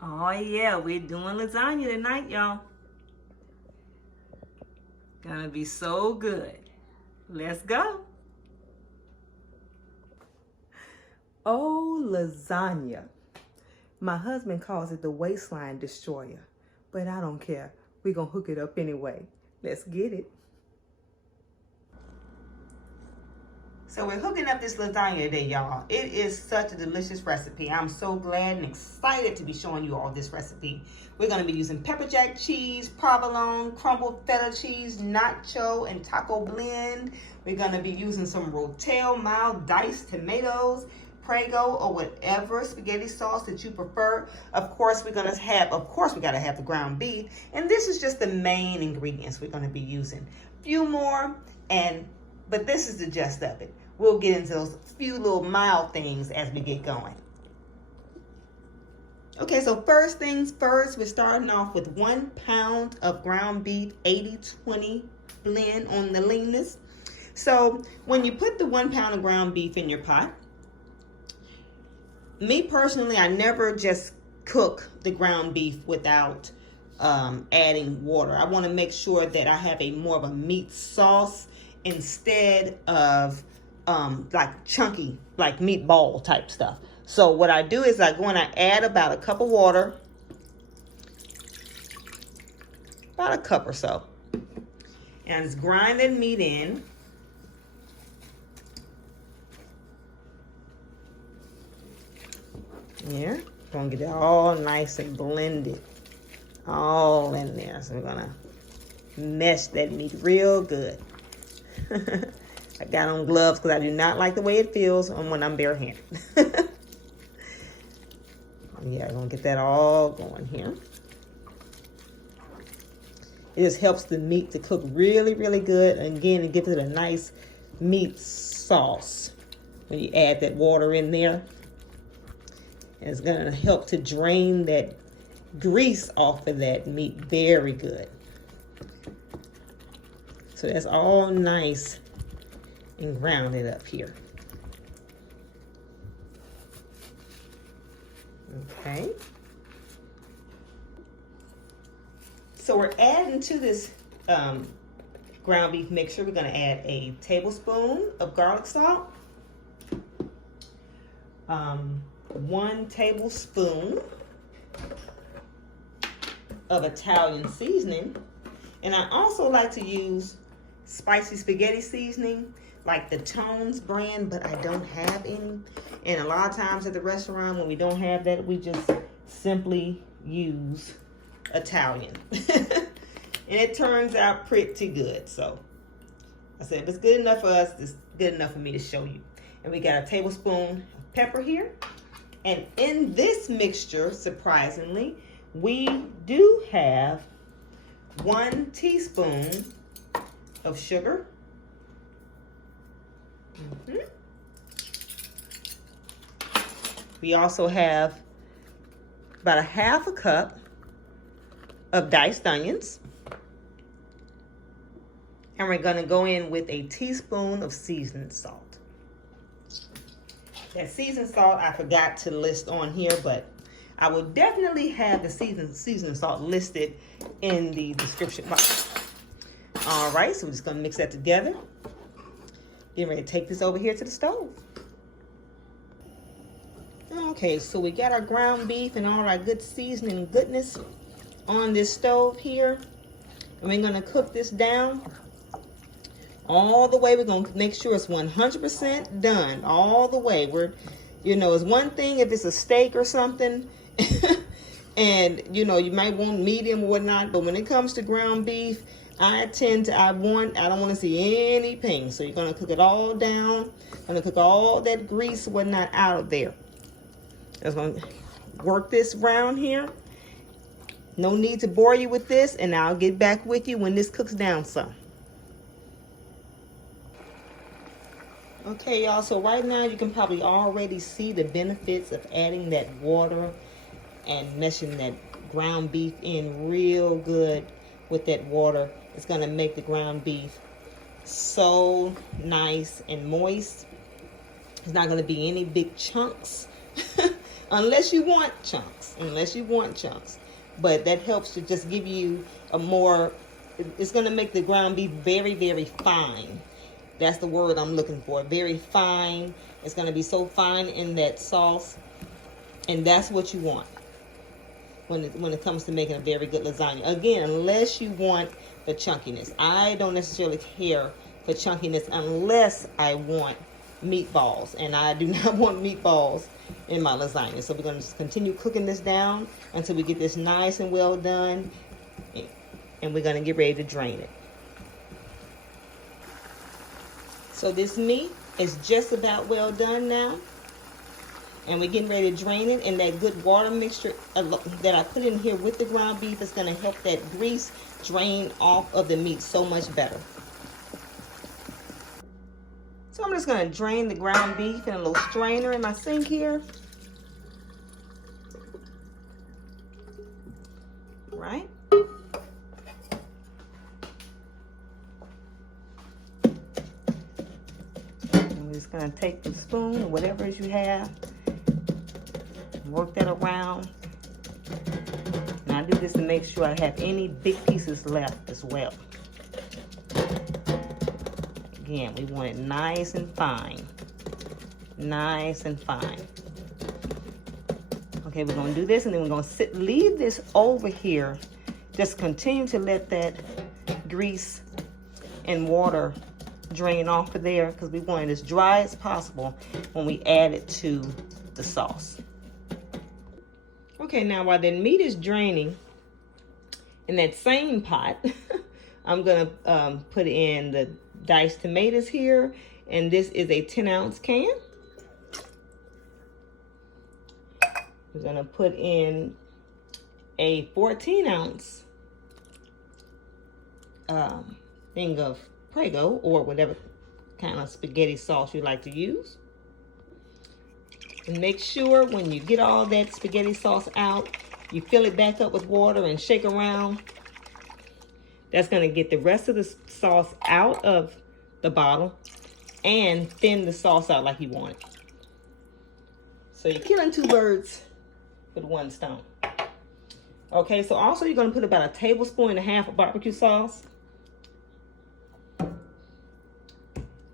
Oh yeah, we're doing lasagna tonight, y'all. Gonna be so good. Let's go. Oh, lasagna. My husband calls it the waistline destroyer, but I don't care. We're gonna hook it up anyway. Let's get it. So we're hooking up this lasagna today, y'all. It is such a delicious recipe. I'm so glad and excited to be showing you all this recipe. We're gonna be using pepper jack cheese, provolone, crumbled feta cheese, nacho, and taco blend. We're gonna be using some rotello, mild diced tomatoes, prego, or whatever spaghetti sauce that you prefer. Of course, we gotta have the ground beef. And this is just the main ingredients we're gonna be using. Few more, but this is the gist of it. We'll get into those few little mild things as we get going. Okay, so first things first, we're starting off with 1 pound of ground beef, 80-20 blend on the leanness. So when you put the 1 pound of ground beef in your pot, me personally, I never just cook the ground beef without adding water. I want to make sure that I have more of a meat sauce instead of like chunky, like meatball type stuff. So what I do is I go and I add about a cup of water, about a cup or so, and I just grind that meat in. Yeah, gonna get it all nice and blended, all in there. So we're gonna mesh that meat real good. I got on gloves because I do not like the way it feels when I'm barehanded. Yeah, I'm gonna get that all going here. It just helps the meat to cook really, really good. And again, it gives it a nice meat sauce when you add that water in there. And it's gonna help to drain that grease off of that meat very good. So that's all nice and grounded up here. Okay. So we're adding to this ground beef mixture, we're gonna add a tablespoon of garlic salt, 1 tablespoon of Italian seasoning. And I also like to use spicy spaghetti seasoning, like the Tones brand, but I don't have any. And a lot of times at the restaurant, when we don't have that, we just simply use Italian. And it turns out pretty good. So I said, if it's good enough for us, it's good enough for me to show you. And we got a tablespoon of pepper here. And in this mixture, surprisingly, we do have 1 teaspoon of sugar. We also have about a 1/2 cup of diced onions. And we're gonna go in with a teaspoon of seasoned salt. That seasoned salt I forgot to list on here, but I will definitely have the seasoned salt listed in the description box. All right, so we're just gonna mix that together. Getting ready to take this over here to the stove. Okay, so we got our ground beef and all our good seasoning goodness on this stove here. And we're gonna cook this down all the way. We're gonna make sure it's 100% done all the way. It's one thing if it's a steak or something, and you might want medium or whatnot, but when it comes to ground beef, I don't want to see any ping. So you're gonna cook it all down. Gonna cook all that grease and whatnot out of there. Just gonna work this around here. No need to bore you with this, and I'll get back with you when this cooks down some. Okay, y'all, so right now you can probably already see the benefits of adding that water and meshing that ground beef in real good with that water. It's gonna make the ground beef so nice and moist. It's not gonna be any big chunks unless you want chunks, but that helps to just give you a more, it's going to make the ground beef very, very fine. That's the word I'm looking for, very fine. It's going to be so fine in that sauce, and that's what you want when it comes to making a very good lasagna. Again, unless you want the chunkiness. I don't necessarily care for chunkiness unless I want meatballs, and I do not want meatballs in my lasagna. So we're going to just continue cooking this down until we get this nice and well done, and we're going to get ready to drain it. So this meat is just about well done now, and we're getting ready to drain it, and that good water mixture that I put in here with the ground beef is going to help that grease drain off of the meat so much better. So I'm just going to drain the ground beef in a little strainer in my sink here. Right? I'm just going to take the spoon or whatever it is you have, work that around. And I do this to make sure I have any big pieces left as well. Again, we want it nice and fine. Nice and fine. Okay, we're going to do this, and then we're going to leave this over here. Just continue to let that grease and water drain off of there, because we want it as dry as possible when we add it to the sauce. Okay, now while the meat is draining, in that same pot, I'm going to put in the diced tomatoes here, and this is a 10-ounce can. We're going to put in a 14-ounce thing of prego, or whatever kind of spaghetti sauce you like to use. And make sure when you get all that spaghetti sauce out, you fill it back up with water and shake around. That's going to get the rest of the sauce out of the bottle and thin the sauce out like you want it. So you're killing two birds with one stone. Okay, so also you're going to put about a tablespoon and a half of barbecue sauce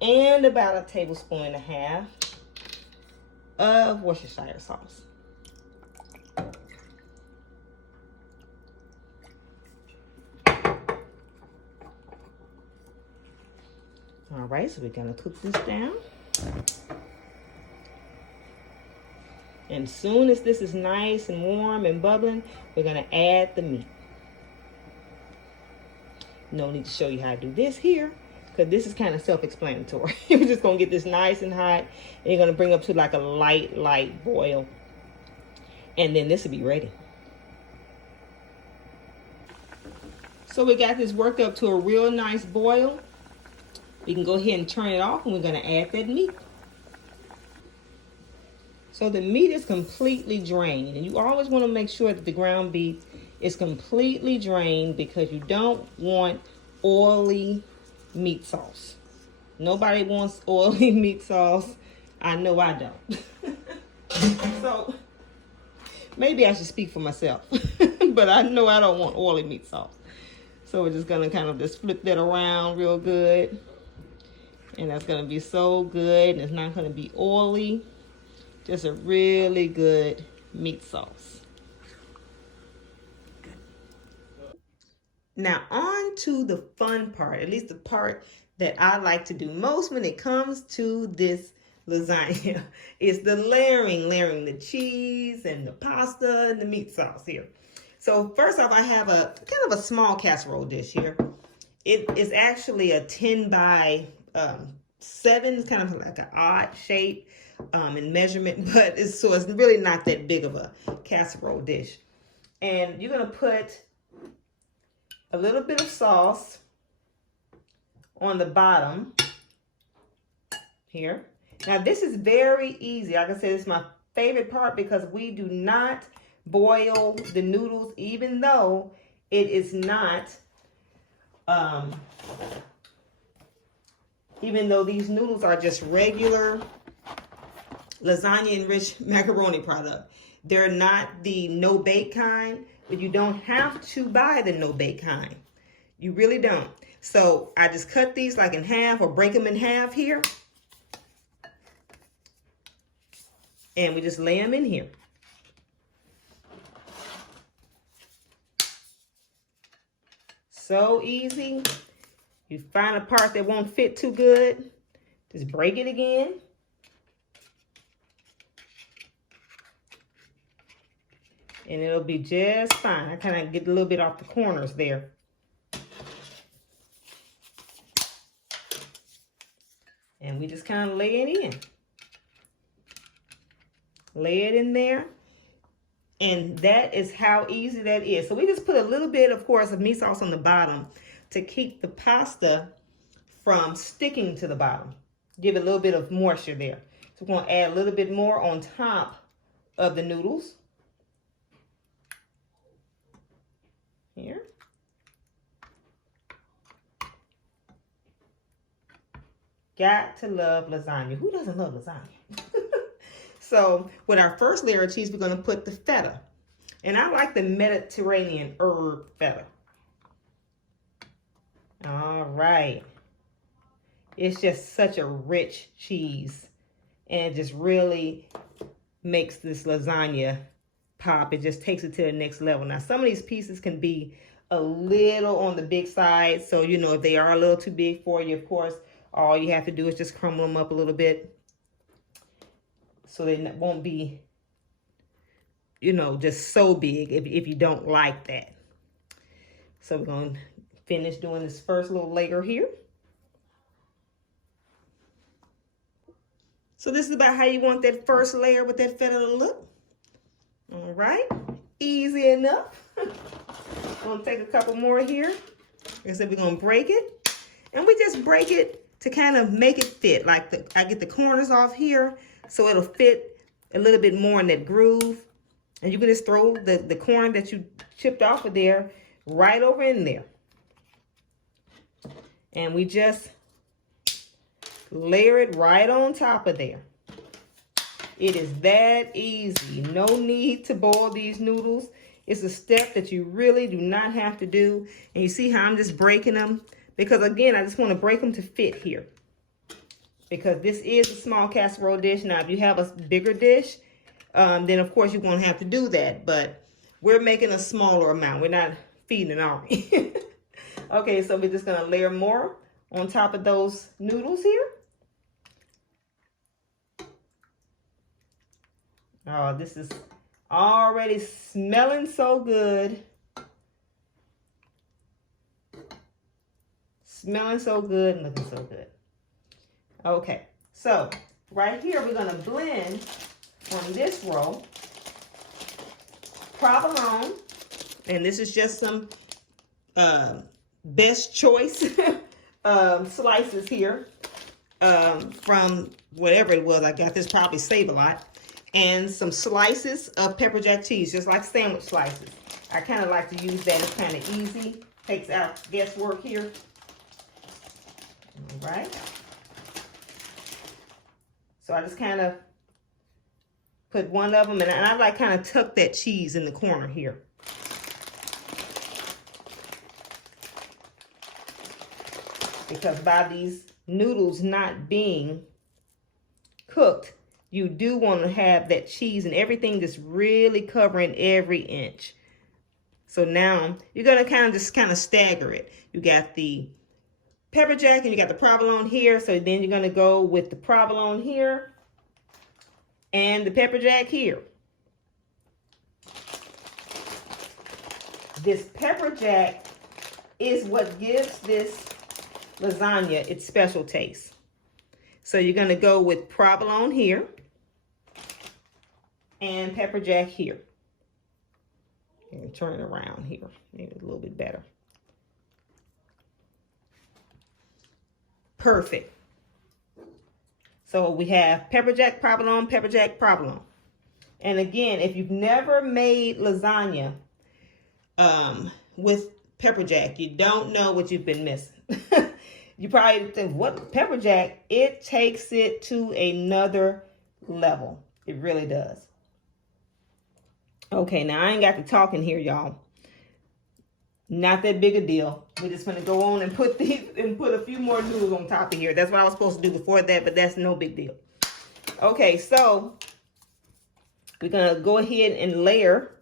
and about a tablespoon and a half of Worcestershire sauce. All right, so we're gonna cook this down. And soon as this is nice and warm and bubbling, we're gonna add the meat. No need to show you how to do this here, because this is kind of self-explanatory. You're just gonna get this nice and hot, and you're gonna bring up to like a light boil, and then this will be ready. So we got this worked up to a real nice boil. We can go ahead and turn it off, and we're going to add that meat. So the meat is completely drained, and you always want to make sure that the ground beef is completely drained, because you don't want oily meat sauce. Nobody wants oily meat sauce. I know I don't. So maybe I should speak for myself, but I know I don't want oily meat sauce. So we're just going to kind of just flip that around real good. And that's going to be so good, and it's not going to be oily. Just a really good meat sauce. Now on to the fun part, at least the part that I like to do most when it comes to this lasagna, is the layering the cheese and the pasta and the meat sauce here. So first off, I have a kind of a small casserole dish here. It is actually a 10 by 7. It's kind of like an odd shape in measurement, but it's really not that big of a casserole dish. And you're gonna put a little bit of sauce on the bottom here. Now this is very easy. Like I said, it's my favorite part, because we do not boil the noodles, even though it is not even though these noodles are just regular lasagna enriched macaroni product. They're not the no-bake kind, but you don't have to buy the no-bake kind. You really don't. So I just cut these like in half or break them in half here. And we just lay them in here. So easy. You find a part that won't fit too good, just break it again. And it'll be just fine. I kind of get a little bit off the corners there. And we just kind of lay it in. Lay it in there. And that is how easy that is. So we just put a little bit, of course, of meat sauce on the bottom to keep the pasta from sticking to the bottom. Give it a little bit of moisture there. So we're going to add a little bit more on top of the noodles. Here. Got to love lasagna. Who doesn't love lasagna? So with our first layer of cheese, we're going to put the feta. And I like the Mediterranean herb feta. All right. It's just such a rich cheese. And it just really makes this lasagna pop. It just takes it to the next level. Now, some of these pieces can be a little on the big side. So, you know, if they are a little too big for you, of course, all you have to do is just crumble them up a little bit. So they won't be, you know, just so big if you don't like that. So we're going to finish doing this first little layer here. So this is about how you want that first layer with that feta to look. All right, easy enough. Going to take a couple more here. Like I said, we're going to break it. And we just break it to kind of make it fit. Like I get the corners off here so it'll fit a little bit more in that groove. And you can just throw the corn that you chipped off of there right over in there. And we just layer it right on top of there. It is that easy. No need to boil these noodles. It's a step that you really do not have to do. And you see how I'm just breaking them? Because again, I just want to break them to fit here. Because this is a small casserole dish. Now, if you have a bigger dish, then of course you're going to have to do that. But we're making a smaller amount. We're not feeding an army. Okay, so we're just going to layer more on top of those noodles here. Oh, this is already smelling so good. Smelling so good and looking so good. Okay, so right here we're going to blend on this row provolone, and this is just some best choice slices here from whatever it was. I got this probably Save-A-Lot. And some slices of pepper jack cheese, just like sandwich slices. I kind of like to use that. It's kind of easy. Takes out guesswork here. All right. So I just kind of put one of them, and I like kind of tuck that cheese in the corner here. Because by these noodles not being cooked, you do want to have that cheese and everything just really covering every inch. So now you're going to kind of stagger it. You got the pepper jack and you got the provolone here. So then you're going to go with the provolone here and the pepper jack here. This pepper jack is what gives this lasagna its special taste. So you're going to go with provolone here and pepper jack here. And turn it around here, maybe a little bit better. Perfect. So we have pepper jack, provolone, pepper jack, provolone. And again, if you've never made lasagna with pepper jack, you don't know what you've been missing. You probably think, what pepper jack? It takes it to another level. It really does. Okay, now I ain't got to talking here, y'all. Not that big a deal. We're just gonna go on and put a few more noodles on top of here. That's what I was supposed to do before that, but that's no big deal. Okay, so we're gonna go ahead and layer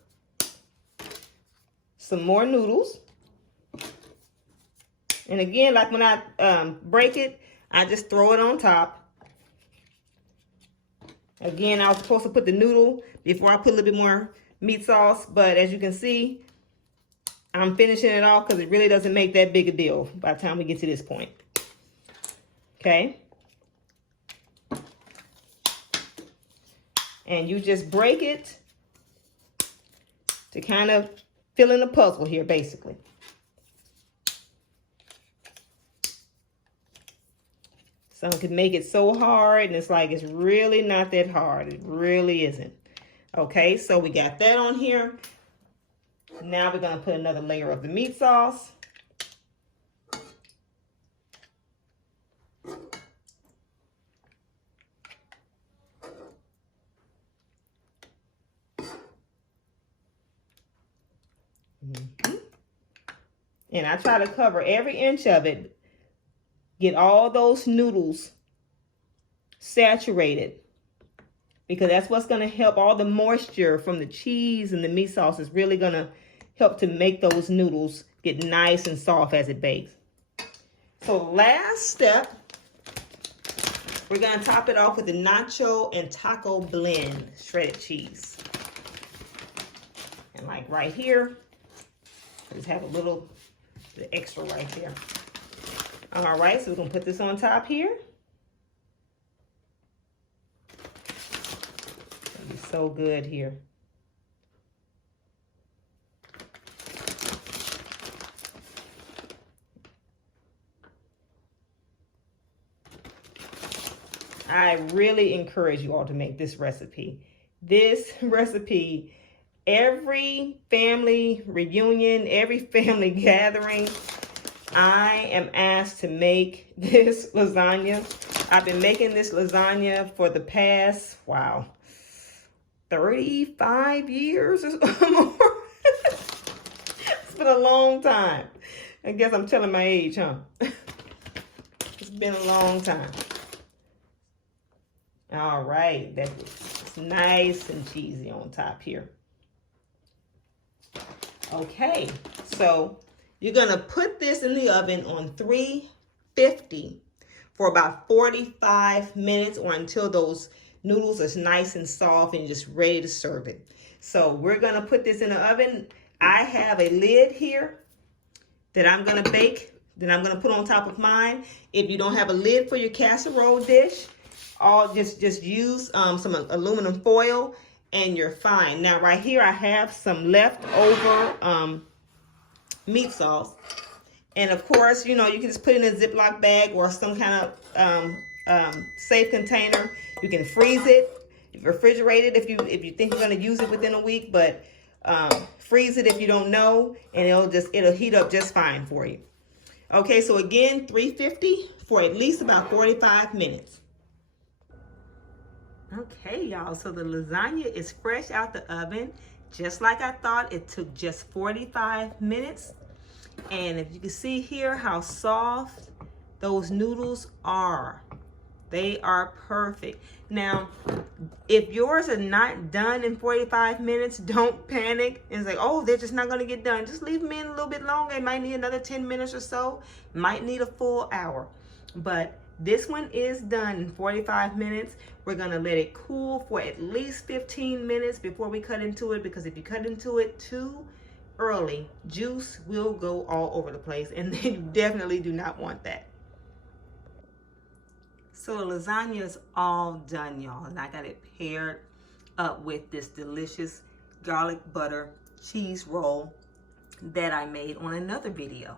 some more noodles. And again, like when I break it, I just throw it on top. Again, I was supposed to put the noodle before I put a little bit more meat sauce, but as you can see, I'm finishing it off because it really doesn't make that big a deal by the time we get to this point. Okay. And you just break it to kind of fill in the puzzle here, basically. Some could make it so hard, and it's like it's really not that hard. It really isn't. Okay, so we got that on here. Now we're going to put another layer of the meat sauce. And I try to cover every inch of it. Get all those noodles saturated, because that's what's going to help. All the moisture from the cheese and the meat sauce is really going to help to make those noodles get nice and soft as it bakes. So last step, we're going to top it off with the nacho and taco blend shredded cheese. And like right here, just have a little the extra right there. All right, so we're going to put this on top here. It'll be so good here. I really encourage you all to make this recipe. This recipe, every family reunion, every family gathering, I am asked to make this lasagna. I've been making this lasagna for the past, wow, 35 years or more. It's been a long time. I guess I'm telling my age, huh? It's been a long time. All right, that's nice and cheesy on top here. Okay, so you're gonna put this in the oven on 350 for about 45 minutes, or until those noodles are nice and soft and just ready to serve it. So we're gonna put this in the oven. I have a lid here that I'm gonna bake, that I'm gonna put on top of mine. If you don't have a lid for your casserole dish, just use some aluminum foil and you're fine. Now right here I have some leftover meat sauce, and of course, you know, you can just put it in a Ziploc bag or some kind of safe container. You can freeze it, refrigerate it if you think you're going to use it within a week, but freeze it if you don't know, and it'll heat up just fine for you. Okay, so again, 350 for at least about 45 minutes. Okay, y'all, so the lasagna is fresh out the oven. Just like I thought, it took just 45 minutes. And if you can see here how soft those noodles are. They are perfect. Now, if yours are not done in 45 minutes, don't panic and say, oh, they're just not going to get done. Just leave them in a little bit longer. It might need another 10 minutes or so. Might need a full hour. But this one is done in 45 minutes. We're going to let it cool for at least 15 minutes before we cut into it, because if you cut into it too early, juice will go all over the place, and then you definitely do not want that. So the lasagna is all done, y'all, and I got it paired up with this delicious garlic butter cheese roll that I made on another video,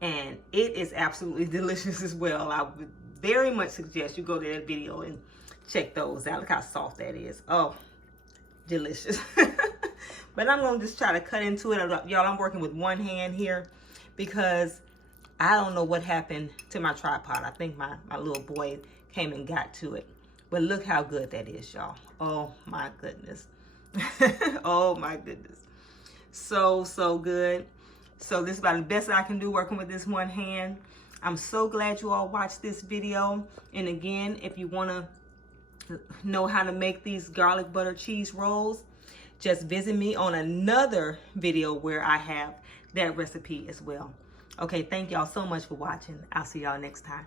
and it is absolutely delicious as well. I would very much suggest you go to that video and check those out. Look how soft that is. Oh, delicious. But I'm going to just try to cut into it. Y'all, I'm working with one hand here because I don't know what happened to my tripod. I think my little boy came and got to it. But look how good that is, y'all. Oh, my goodness. Oh my goodness. So, so good. So this is about the best I can do working with this one hand. I'm so glad you all watched this video. And again, if you want to know how to make these garlic butter cheese rolls, just visit me on another video where I have that recipe as well. Okay, thank y'all so much for watching. I'll see y'all next time.